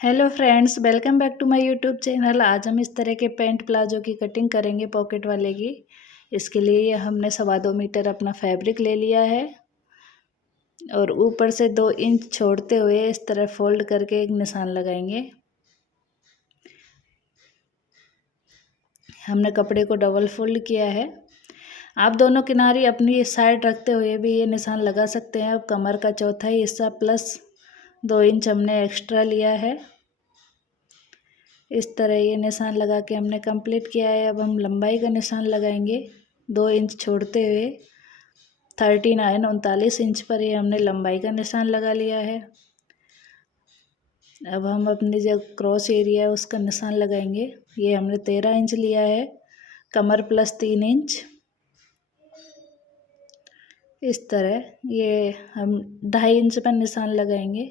Hello friends, welcome back to my YouTube channel. आज हम इस तरह के पैंट प्लाजो की कटिंग करेंगे, पॉकेट वाले की। इसके लिए हमने 2.25 मीटर अपना फैब्रिक ले लिया है और ऊपर से 2 इंच छोड़ते हुए इस तरह फोल्ड करके एक निशान लगाएंगे। हमने कपड़े को डबल फोल्ड किया है। आप दोनों किनारे अपनी साइड रखते हुए भी ये निशान लगा सकते हैं। अब कमर का चौथाई हिस्सा प्लस 2 इंच हमने एक्स्ट्रा लिया है। इस तरह ये निशान लगा के हमने कंप्लीट किया है। अब हम लंबाई का निशान लगाएंगे 2 इंच छोड़ते हुए 39 इंच पर ये हमने लंबाई का निशान लगा लिया है। अब हम अपनी जो क्रॉस एरिया है उसका निशान लगाएंगे। ये हमने 13 इंच लिया है, कमर प्लस 3 इंच। इस तरह ये हम 2.5 इंच पर निशान लगाएंगे।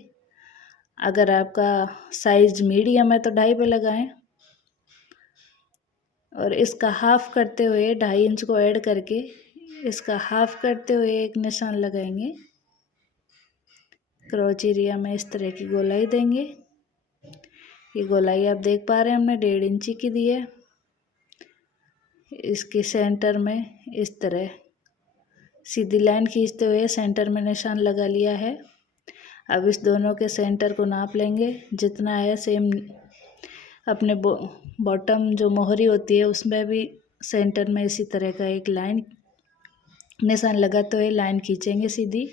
अगर आपका साइज मीडियम है तो 2.5 पे लगाएं और इसका हाफ करते हुए 2.5 इंच को ऐड करके इसका हाफ करते हुए एक निशान लगाएंगे। क्रॉच एरिया में इस तरह की गोलाई देंगे। ये गोलाई आप देख पा रहे हैं हमने 1.5 इंची की दी है। इसके सेंटर में इस तरह सीधी लाइन खींचते हुए सेंटर में निशान लगा लिया है। अब इस दोनों के सेंटर को नाप लेंगे, जितना है सेम अपने बॉटम जो मोहरी होती है उसमें भी सेंटर में इसी तरह का एक लाइन निशान लगाते हुए लाइन खींचेंगे सीधी।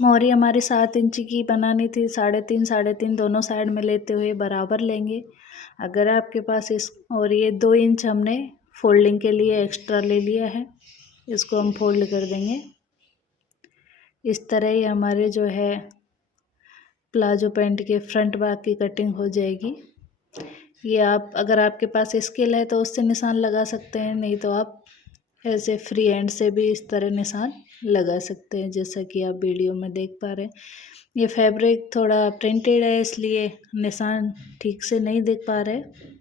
मोहरी हमारी 7 इंच की बनानी थी, 3.5 दोनों साइड में लेते हुए बराबर लेंगे। अगर आपके पास और ये 2 इंच हमने फोल्डिंग के लिए एक्स्ट्रा ले लिया है, इसको हम फोल्ड कर देंगे। इस तरह ही हमारे जो है प्लाजो पैंट के फ्रंट बैक की कटिंग हो जाएगी। ये आप अगर आपके पास स्केल है तो उससे निशान लगा सकते हैं, नहीं तो आप ऐसे फ्री हैंड से भी इस तरह निशान लगा सकते हैं, जैसा कि आप वीडियो में देख पा रहे हैं। ये फैब्रिक थोड़ा प्रिंटेड है इसलिए निशान ठीक से नहीं देख पा रहे।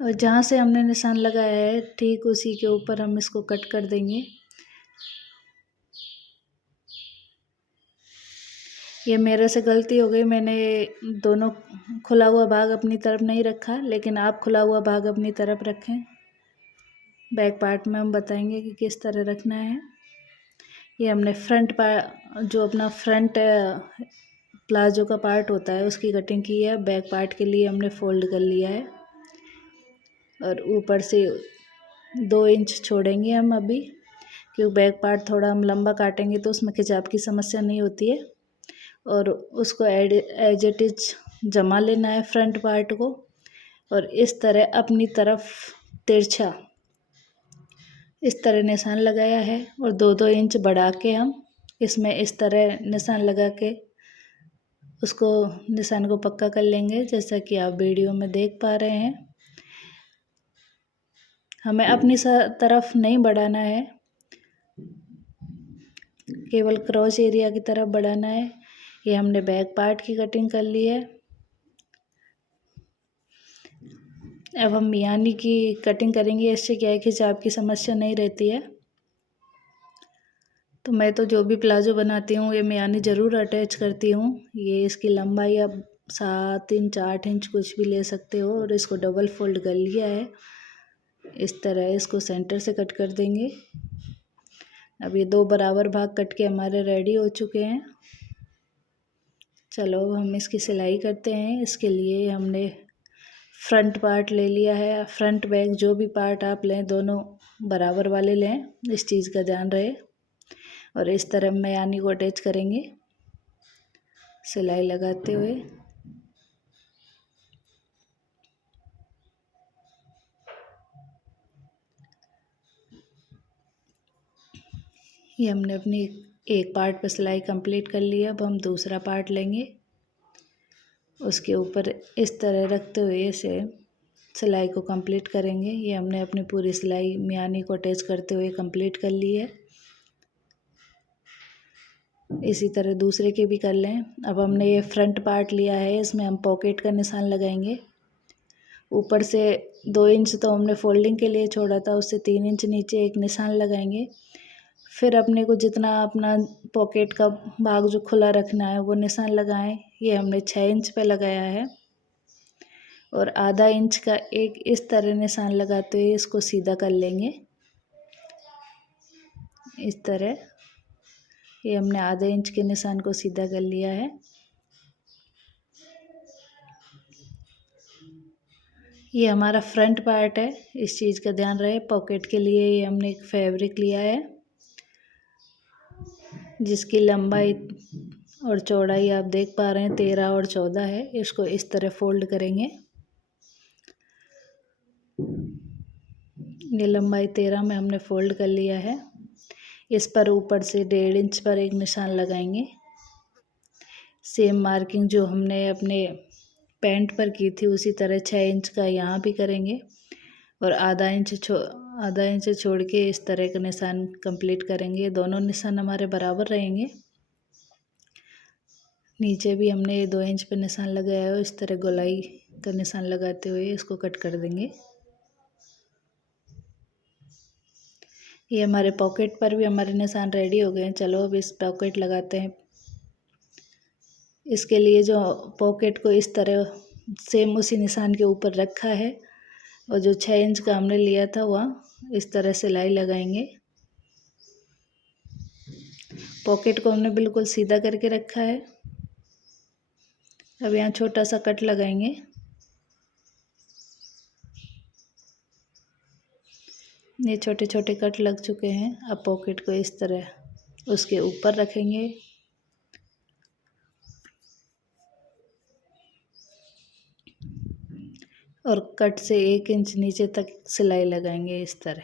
और जहाँ से हमने निशान लगाया है ठीक उसी के ऊपर हम इसको कट कर देंगे। ये मेरे से गलती हो गई, मैंने दोनों खुला हुआ भाग अपनी तरफ नहीं रखा, लेकिन आप खुला हुआ भाग अपनी तरफ रखें। बैक पार्ट में हम बताएंगे कि किस तरह रखना है। ये हमने फ्रंट पार्ट जो अपना फ्रंट प्लाजो का पार्ट होता है उसकी कटिंग की है। बैक पार्ट के लिए हमने फोल्ड कर लिया है और ऊपर से 2 इंच छोड़ेंगे हम अभी, क्योंकि बैक पार्ट थोड़ा हम लंबा काटेंगे तो उसमें खिंचाव की समस्या नहीं होती है। और उसको एज इट इज जमा लेना है फ्रंट पार्ट को, और इस तरह अपनी तरफ तिरछा इस तरह निशान लगाया है। और 2-2 इंच बढ़ा के हम इसमें इस तरह निशान लगा के उसको निशान को पक्का कर लेंगे, जैसा कि आप वीडियो में देख पा रहे हैं। हमें अपनी तरफ नहीं बढ़ाना है, केवल क्रॉस एरिया की तरफ बढ़ाना है। ये हमने बैक पार्ट की कटिंग कर ली है। अब हम मियानी की कटिंग करेंगे। इससे क्या है कि खिंचाव की समस्या नहीं रहती है। तो मैं तो जो भी प्लाजो बनाती हूँ ये मियानी ज़रूर अटैच करती हूँ। ये इसकी लंबाई आप 7 इंच 8 इंच कुछ भी ले सकते हो। और इसको डबल फोल्ड कर लिया है। इस तरह इसको सेंटर से कट कर देंगे। अब ये 2 बराबर भाग कट के हमारे रेडी हो चुके हैं। चलो हम इसकी सिलाई करते हैं। इसके लिए हमने फ्रंट पार्ट ले लिया है। फ्रंट बैक जो भी पार्ट आप लें दोनों बराबर वाले लें, इस चीज़ का ध्यान रहे। और इस तरह मियानी को अटैच करेंगे सिलाई लगाते हुए। ये हमने अपनी एक पार्ट पर सिलाई कंप्लीट कर लिया। अब हम दूसरा पार्ट लेंगे, उसके ऊपर इस तरह रखते हुए इसे सिलाई को कंप्लीट करेंगे। ये हमने अपनी पूरी सिलाई मियानी को अटैच करते हुए कंप्लीट कर ली है। इसी तरह दूसरे के भी कर लें। अब हमने ये फ्रंट पार्ट लिया है, इसमें हम पॉकेट का निशान लगाएंगे। ऊपर से 2 इंच तो हमने फोल्डिंग के लिए छोड़ा था, उससे 3 इंच नीचे एक निशान लगाएंगे। फिर अपने को जितना अपना पॉकेट का भाग जो खुला रखना है वो निशान लगाएं। ये हमने 6 इंच पे लगाया है और आधा इंच का एक इस तरह निशान लगाते हुए इसको सीधा कर लेंगे। इस तरह ये हमने आधे इंच के निशान को सीधा कर लिया है। ये हमारा फ्रंट पार्ट है, इस चीज़ का ध्यान रहे। पॉकेट के लिए ये हमने एक फैब्रिक लिया है जिसकी लंबाई और चौड़ाई आप देख पा रहे हैं 13 और 14 है। इसको इस तरह फोल्ड करेंगे। ये लंबाई 13 में हमने फोल्ड कर लिया है। इस पर ऊपर से 1.5 इंच पर एक निशान लगाएंगे। सेम मार्किंग जो हमने अपने पैंट पर की थी उसी तरह 6 इंच का यहाँ भी करेंगे और आधा इंच छोड़ के इस तरह का निशान कंप्लीट करेंगे। दोनों निशान हमारे बराबर रहेंगे। नीचे भी हमने 2 इंच पे निशान लगाया है। इस तरह गोलाई का निशान लगाते हुए इसको कट कर देंगे। ये हमारे पॉकेट पर भी हमारे निशान रेडी हो गए हैं। चलो अब इस पॉकेट लगाते हैं। इसके लिए जो पॉकेट को इस तरह सेम उसी निशान के ऊपर रखा है और जो 6 इंच का हमने लिया था वह इस तरह सिलाई लगाएंगे। पॉकेट को हमने बिल्कुल सीधा करके रखा है। अब यहाँ छोटा सा कट लगाएंगे। ये छोटे छोटे कट लग चुके हैं। अब पॉकेट को इस तरह उसके ऊपर रखेंगे और कट से 1 इंच नीचे तक सिलाई लगाएंगे। इस तरह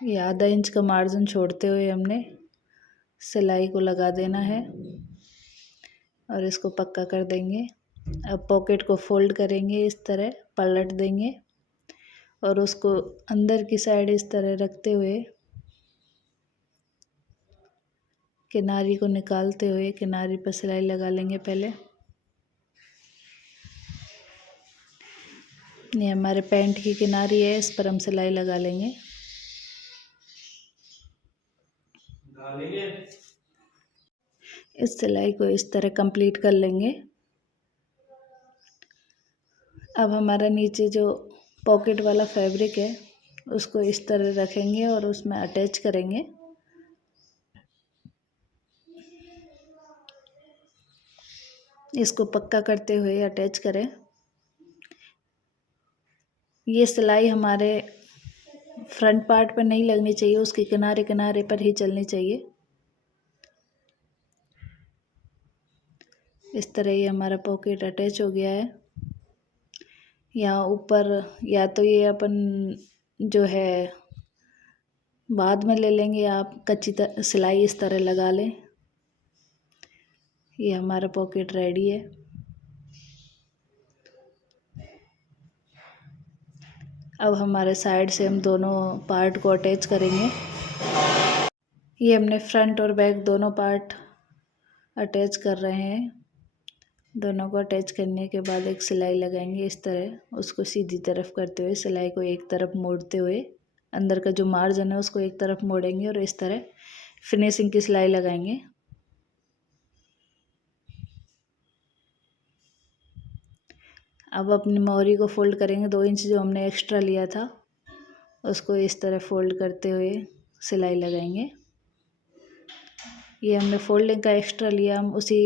ये आधा इंच का मार्जिन छोड़ते हुए हमने सिलाई को लगा देना है और इसको पक्का कर देंगे। अब पॉकेट को फोल्ड करेंगे, इस तरह पलट देंगे और उसको अंदर की साइड इस तरह रखते हुए किनारी को निकालते हुए किनारी पर सिलाई लगा लेंगे। पहले ये हमारे पैंट की किनारी है, इस पर हम सिलाई लगा लेंगे। इस सिलाई को इस तरह कंप्लीट कर लेंगे। अब हमारा नीचे जो पॉकेट वाला फैब्रिक है उसको इस तरह रखेंगे और उसमें अटैच करेंगे। इसको पक्का करते हुए अटैच करें। ये सिलाई हमारे फ्रंट पार्ट पर नहीं लगनी चाहिए, उसके किनारे किनारे पर ही चलनी चाहिए। इस तरह ये हमारा पॉकेट अटैच हो गया है। यहाँ ऊपर या तो ये अपन जो है बाद में ले लेंगे, आप कच्ची सिलाई इस तरह लगा लें। ये हमारा पॉकेट रेडी है। अब हमारे साइड से हम दोनों पार्ट को अटैच करेंगे। ये हमने फ्रंट और बैक दोनों पार्ट अटैच कर रहे हैं। दोनों को अटैच करने के बाद एक सिलाई लगाएंगे इस तरह, उसको सीधी तरफ करते हुए सिलाई को एक तरफ मोड़ते हुए अंदर का जो मार्जिन है उसको एक तरफ मोड़ेंगे और इस तरह फिनिशिंग की सिलाई लगाएंगे। अब अपनी मोहरी को फोल्ड करेंगे। 2 इंच जो हमने एक्स्ट्रा लिया था उसको इस तरह फोल्ड करते हुए सिलाई लगाएंगे। ये हमने फोल्डिंग का एक्स्ट्रा लिया, हम उसी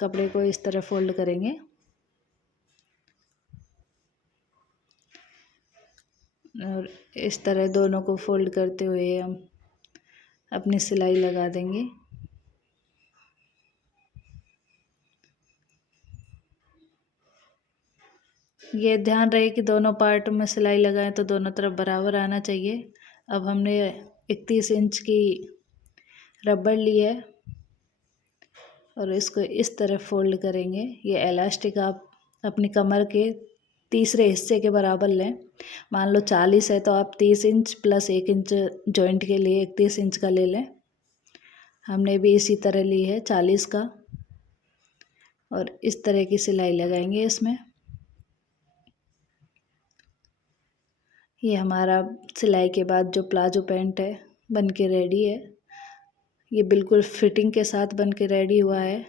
कपड़े को इस तरह फोल्ड करेंगे और इस तरह दोनों को फोल्ड करते हुए हम अपनी सिलाई लगा देंगे। ये ध्यान रहे कि दोनों पार्ट में सिलाई लगाएं तो दोनों तरफ बराबर आना चाहिए। अब हमने 31 इंच की रबड़ ली है और इसको इस तरह फोल्ड करेंगे। ये इलास्टिक आप अपनी कमर के तीसरे हिस्से के बराबर लें। मान लो 40 है तो आप 30 इंच प्लस 1 इंच जॉइंट के लिए 31 इंच का ले लें। हमने भी इसी तरह ली है 40 का और इस तरह की सिलाई लगाएंगे इसमें। ये हमारा सिलाई के बाद जो प्लाजो पैंट है बन के रेडी है। ये बिल्कुल फिटिंग के साथ बन के रेडी हुआ है।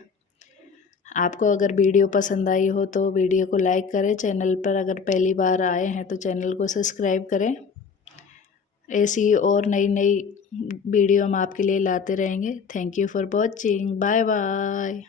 आपको अगर वीडियो पसंद आई हो तो वीडियो को लाइक करें। चैनल पर अगर पहली बार आए हैं तो चैनल को सब्सक्राइब करें। ऐसी और नई नई वीडियो हम आपके लिए लाते रहेंगे। Thank you for watching. Bye bye.